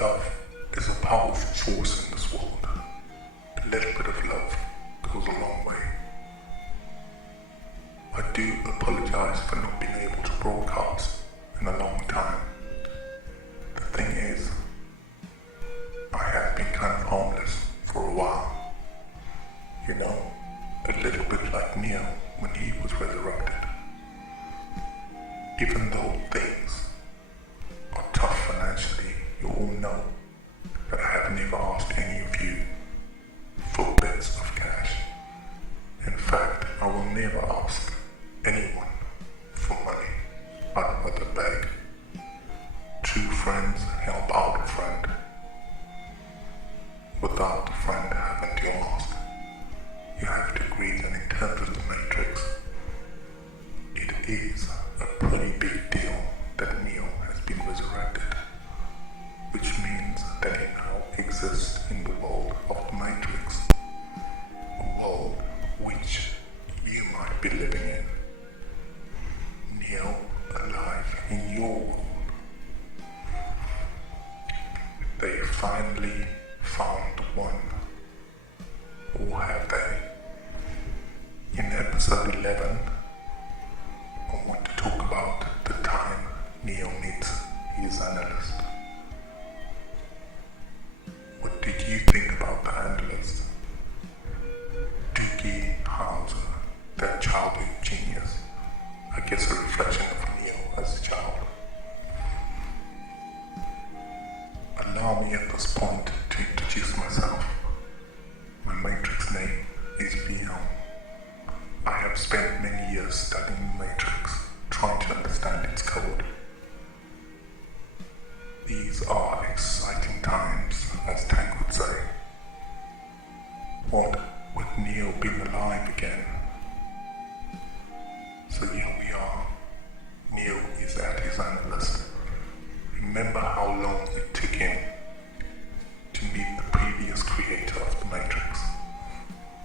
Love is a powerful force in this world. A little bit of love goes a long way. I do apologize for not being able to broadcast in a long time. The thing is, I have been kind of homeless for a while. You know, a little bit like Neo when he was resurrected. Even though things are tough financially, you all know that I have never asked any of you for bits of cash. In fact, I will never ask anyone for money. I'd rather beg. True friends help out a friend without the friend having to ask. You have to agree that in terms of the Matrix, it is a pretty big deal that Neo has been resurrected, which means that he now exists in the world of the Matrix, a world which you might be living in. Neo alive in your world. They finally found one. Or have they? In episode 11, I want to talk about the time Neo meets his analyst. What did you think about the analyst? Doogie HoWser, that childhood genius. I guess a reflection of Neo as a child. Allow me at this point to introduce myself. My Matrix name is Neo. I have spent many years studying the Matrix, trying to understand its code. These are exciting times, as Tank would say. What with Neo being alive again? So here we are. Neo is at his analyst. Remember how long it took him to meet the previous creator of the Matrix,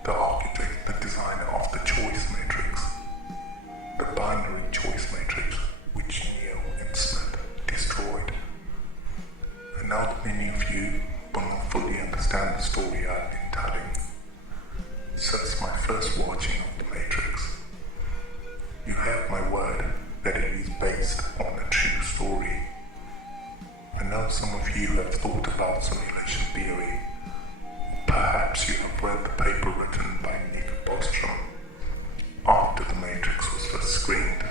the architect, the designer of the choice matrix, the binary choice matrix, which Neo and Smith destroyed. And now that many of you will not fully understand the story I've been telling, since my first watching of the Matrix, you have my word that it is based on a true story. I know some of you have thought about simulation theory. Perhaps you have read the paper written by Nick Bostrom after the Matrix was first screened.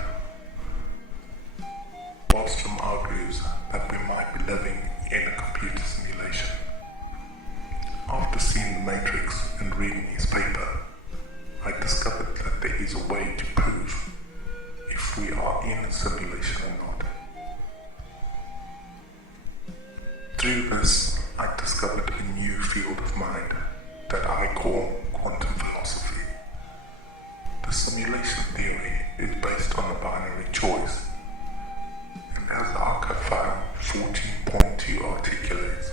Bostrom argues that we might be living in a computer simulation. After seeing the Matrix and reading his paper, I discovered that there is a way to prove if we are in a simulation or not. Through this, I discovered a new field of mind that I call quantum philosophy. The simulation theory is based on a binary choice, and as the archive file 14.2 articulates,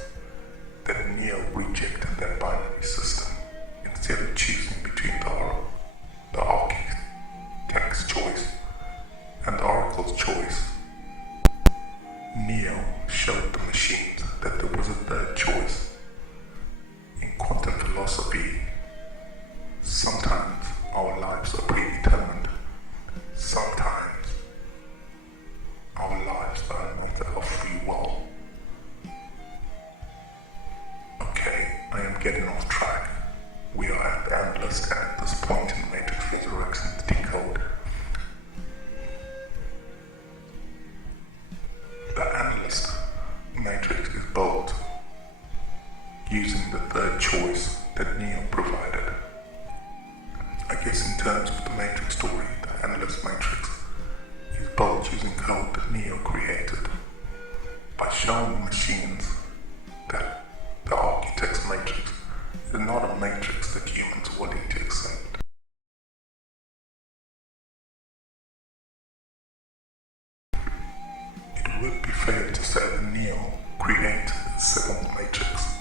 that Neo rejected that binary system instead of choosing between the architect's choice and the oracle's choice. Neo showed the machines that there was a third choice. In quantum philosophy, sometimes our lives are predetermined. Sometimes our lives are a matter of free will. Okay, I am getting off track. We are at the Analyst, and at this point in Matrix Resurrected Decoded, the Analyst Matrix is built using the third choice that Neo provided. I guess in terms of the Matrix story, the Analyst Matrix is built using code that Neo created by showing the machines that the architect's matrix is not a matrix that humans are willing to accept. It would be fair to say that Neo created the seventh matrix.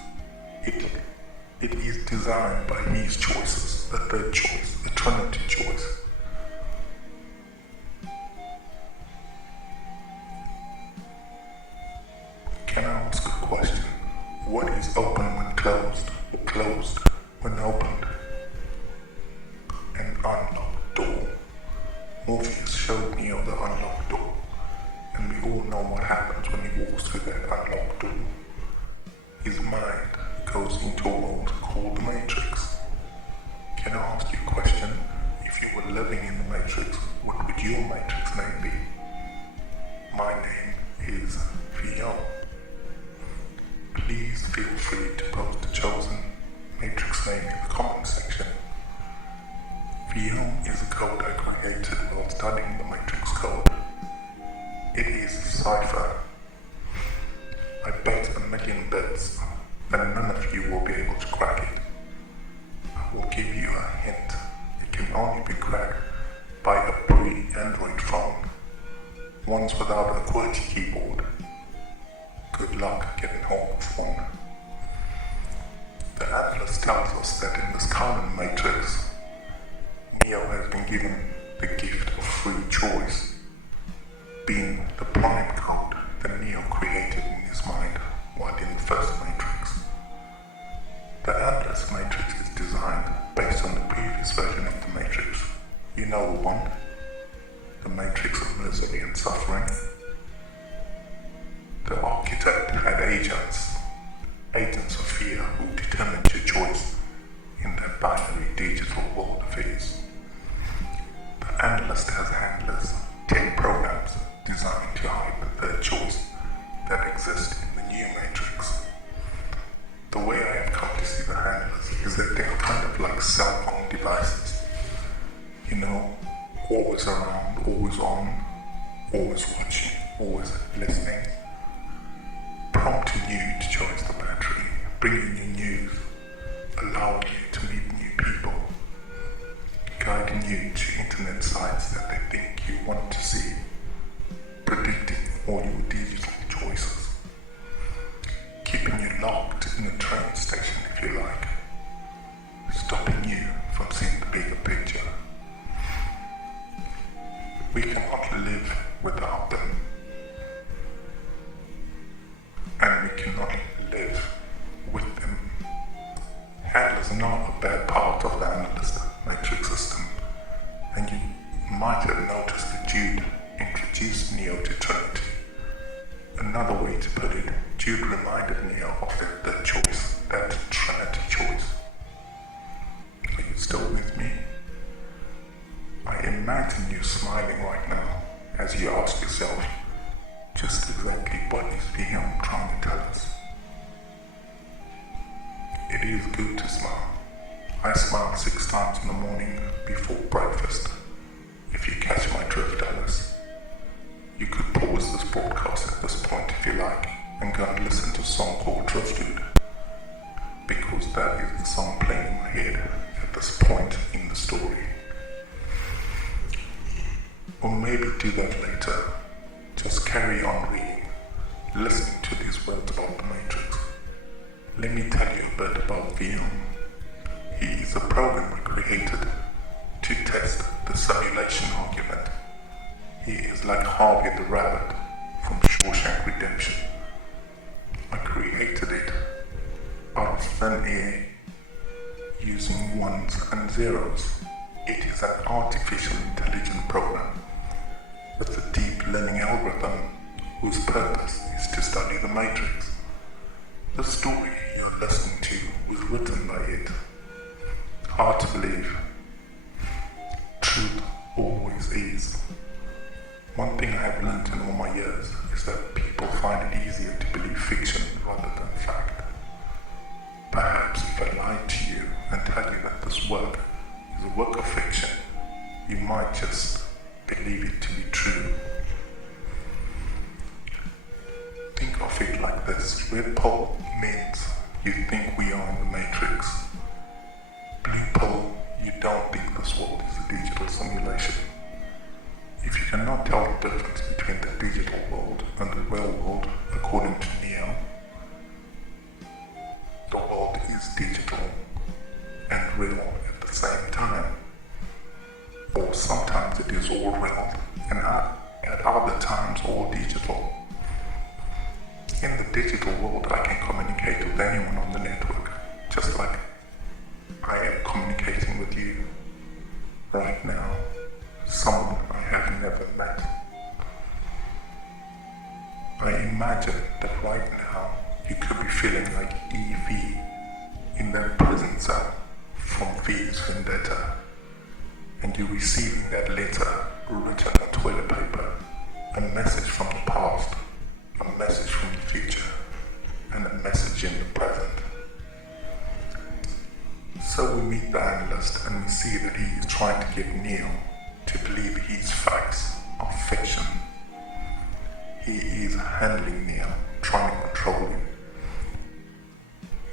It is designed by his choices, the third choice, the Trinity choice. Can I ask a question? What is open when closed, or closed when opened? An unlocked door. Morpheus showed Neo the unlocked door, and we all know what happens when he walks through that unlocked door. His mind goes into a world called the Matrix. Can I ask you a question? If you were living in the Matrix, what would your Matrix name be? My name is Theo. Please feel free to post the chosen Matrix name in the comment section. Theo is a code I created while studying the Matrix code. It is a cipher. I bet 1,000,000 bits and none of you will be able to crack it. I will give you a hint. It can only be cracked by a pre-Android phone, ones without a QWERTY keyboard. Good luck getting hold of one. The Analyst tells us that in this current Matrix, Neo has been given the gift of free choice, being the prime code that Neo created in his mind while in the first Matrix. The Analyst Matrix is designed based on the previous version of the Matrix. You know the one? The Matrix of misery and suffering. The architect had agents of fear who determined your choice in that binary digital world of his. The Analyst has handlers, 10 programs designed to hide the third choice that exists in the new Matrix. The way I have come to see the handlers is that they are kind of like cell phone devices. You know, always around, always on, always watching, always listening, prompting you to choose the battery, bringing you news, allowing you to meet new people, guiding you to internet sites that they think you want to see, predicting all your digital choices, keeping you locked in a train station if you like, stopping you from seeing the bigger picture. We cannot live without them, and we cannot live with them. Handlers are not a bad part of the Analyst Matrix system, and you might have noticed that Jude introduced Neo to Trinity. Another way to put it, Jude reminded Neo of that choice, that Trinity choice. Are you still with me? I imagine you smiling right now as you ask yourself, just exactly what is Theo trying to tell us? It is good to smile. I smile 6 times in the morning before breakfast. If you catch my drift, Alice. You could pause this broadcast at this point if you like and go and listen to a song called Decoded, because that is the song playing in my head at this point in the story. Or maybe do that later. Just carry on reading, listening to these words about the Matrix. Let me tell you a bit about Theo. He is a program we created to test the simulation argument. He is like Harvey the Rabbit from Shawshank Redemption. I created it out of thin air using ones and zeros. It is an artificial intelligent program with a deep learning algorithm whose purpose is to study the Matrix. The story you're listening to was written by it. Hard to believe. Truth always is. One thing I have learned in all my years is that people find it easier to believe fiction rather than fact. Perhaps if I lied to you and tell you that this work is a work of fiction, you might just believe it to be true. Think of it like this. Red pole means you think we are in the Matrix. Blue pole, you don't think this world is a digital simulation. If you cannot tell the difference between the digital world and the real world, according to Neo, the world is digital and real at the same time. Or sometimes it is all real and at other times all digital. in the digital world, I can communicate with anyone on the network, just like I am communicating with you right now, someone I have never met. I imagine that right now you could be feeling like Evie in that prison cell from V's Vendetta, and you're receiving that letter written on toilet paper, a message from the past, a message from the future, and a message in the present. So we meet the analyst and we see that he is trying to get Neil to believe his facts are fiction. He is handling Neil, trying to control him.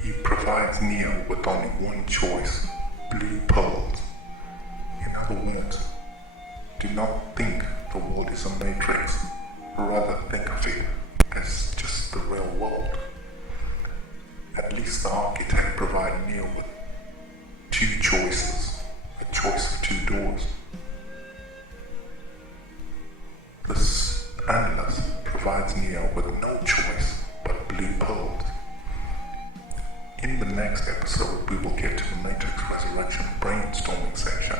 He provides Neil with only one choice, blue pearls. In other words, do not think the world is a matrix, rather think of it as just the real world. At least the architect provided Neil with two choices, a choice of two doors. This analyst provides Neil with no choice but blue pearls. In the next episode, we will get to the Matrix Resurrection brainstorming section.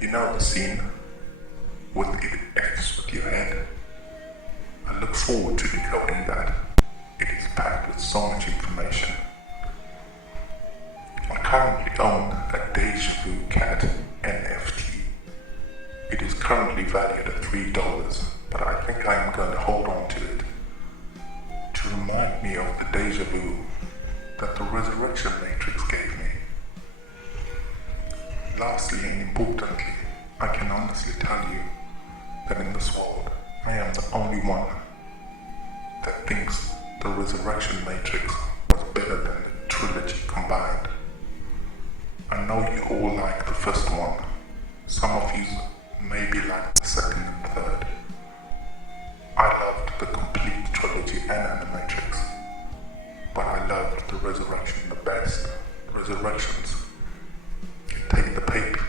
You know the scene with it F's with your head? I look forward to decoding that. It is packed with so much information. I currently own a Deja Vu Cat NFT. It is currently valued at $3, but I think I am going to hold on to it to remind me of the deja vu that the Resurrection Matrix gave me. Lastly and importantly, I can honestly tell you that in this world, I am the only one that thinks the Resurrection Matrix was better than the trilogy combined. I know you all like the first one. Some of you maybe like the second and third. I loved the complete trilogy and Animatrix, but I loved the Resurrection the best. Resurrections can take the paper.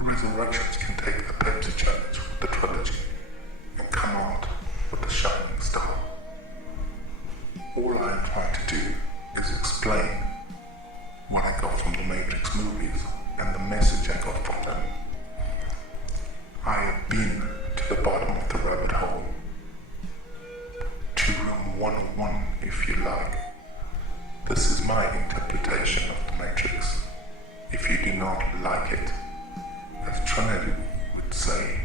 Resurrections can take the Pepsi challenge with the trilogy and come out with a shining star. All I am trying to do is explain what I got from the Matrix movies and the message I got from them. I have been to the bottom of the rabbit hole, to room 101 if you like. This is my interpretation of the Matrix. If you do not like it, as Trinity would say,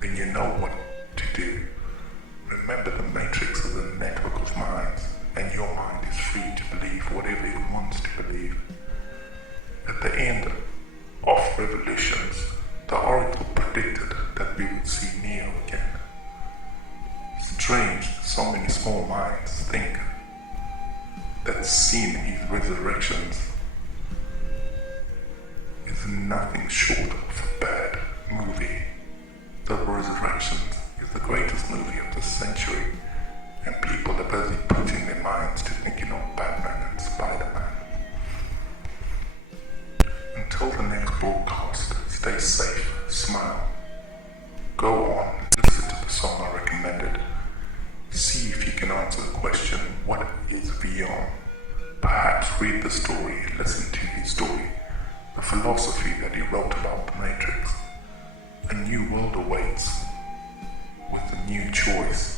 then you know what to do. Remember, the Matrix is a network of minds, and your mind is free to believe whatever it wants to believe. At the end of Revolutions, the Oracle predicted that we would see Neo again. Strange that so many small minds think that seeing his resurrections is nothing short of a bad movie. The Resurrections is the greatest movie of the century, and people are busy putting their minds to thinking of Batman and Spider-Man. Until the next broadcast, stay safe, smile. Go on, listen to the song I recommended. See if you can answer the question, what is VR? Perhaps read the story, listen to his story, the philosophy that he wrote about the Matrix. A new world awaits with a new choice.